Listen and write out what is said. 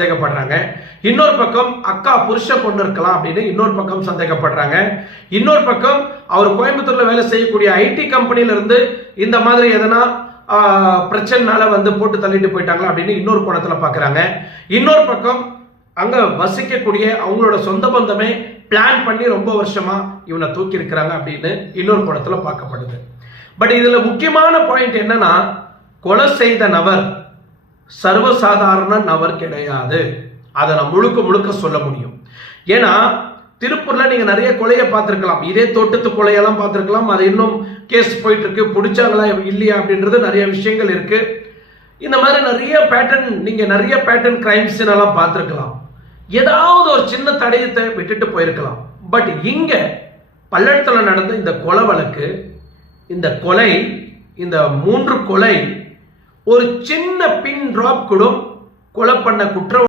சந்தேகப்படுறாங்க. இன்னொரு பக்கம் அக்கா புருஷ கொண்டு இருக்கலாம் அப்படின்னு இன்னொரு பக்கம் சந்தேகப்படுறாங்க. இன்னொரு பக்கம் அவர் கோயம்புத்தூர்ல வேலை செய்யக்கூடிய ஐடி கம்பெனில இருந்து இந்த மாதிரி எதனா பிரச்சனைனால போட்டு தள்ளிட்டு போயிட்டாங்களா அப்படின்னு இன்னொரு கோணத்துல பாக்குறாங்க. இன்னொரு பக்கம் அங்க வசிக்கக்கூடிய அவங்களோட சொந்த பந்தமே பிளான் பண்ணி ரொம்ப வருஷமா இவனை தூக்கி இருக்கிறாங்க அப்படின்னு இன்னொரு கோணத்துல பார்க்கப்படுது. பட் இதுல முக்கியமான பாயிண்ட் என்னன்னா, கொலை செய்த நபர் சர்வசாதாரண நபர் கிடையாது. அதை நான் முழுக்க சொல்ல முடியும். ஏன்னா திருப்பூர்ல நீங்க நிறைய கொலையை பார்த்திருக்கலாம், இதே தோட்டத்து கொலையெல்லாம் பார்த்திருக்கலாம். அது இன்னும் கேஸ் போயிட்டு இருக்கு, பிடிச்சாங்களா இல்லையா அப்படின்றது நிறைய விஷயங்கள் இருக்கு. இந்த மாதிரி நிறைய பேட்டர்ன் கிரைம்ஸ் எல்லாம் பார்த்திருக்கலாம். ஏதாவது ஒரு சின்ன தடயத்தை விட்டுட்டு போயிருக்கலாம். பட் இங்க பல்லடத்துல நடந்த இந்த கொலை வழக்கு, இந்த கொலை, இந்த 3 கொலை ஒரு சின்ன பின் டிராப் கூட கொலை பண்ண குற்ற